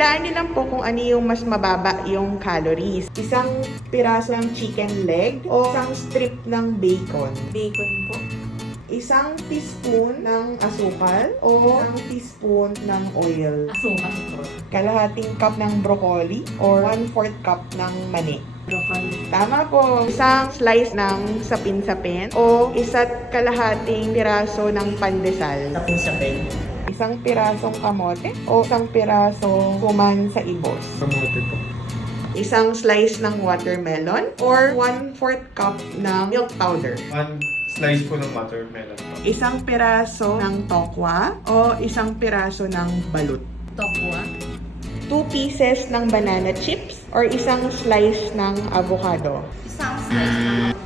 hulaan niyo lang po kung ano yung mas mababa yung calories. Isang piraso ng chicken leg o isang strip ng bacon. Bacon po. Isang teaspoon ng asukal o isang teaspoon ng oil. Asukal po. Kalahating cup ng broccoli or 1/4 cup ng mani. Broccoli. Tama po. Isang slice ng sapin-sapin o isa't kalahating piraso ng pandesal. Sapin-sapin. Isang pirasong kamote o isang pirasong kuman sa ibos. Kamote po. Isang slice ng watermelon or 1/4 cup ng milk powder. 1 slice po ng watermelon po. Isang piraso ng tokwa o isang piraso ng balut. Tokwa. 2 pieces ng banana chips or isang slice ng avocado. Isang slice ng avocado.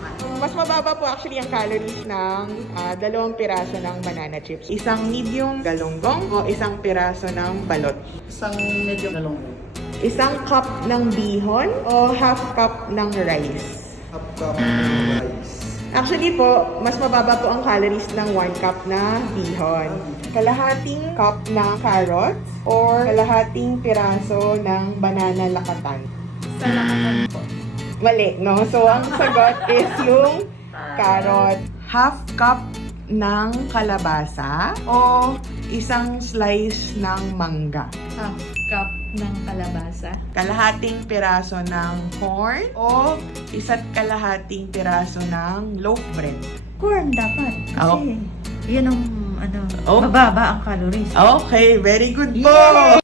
Mas mababa po actually ang calories ng 2 piraso ng banana chips. Isang medium galunggong o isang piraso ng balot. Isang medyo galunggong. Isang cup ng bihon o half cup ng rice. Half cup ng rice. Actually po, mas mababa po ang calories ng 1 cup na bihon. Kalahating cup ng carrots or kalahating piraso ng banana lakatan. Sa lakatan po. Mali, no? So, ang sagot is yung carrot. Half cup ng kalabasa o isang slice ng mangga. Half cup ng kalabasa. Kalahating piraso ng corn o isa't kalahating piraso ng loaf bread. Corn dapat. Oh. Kasi yun ang Oh. mababa ang calories. Okay, very good po! Yay!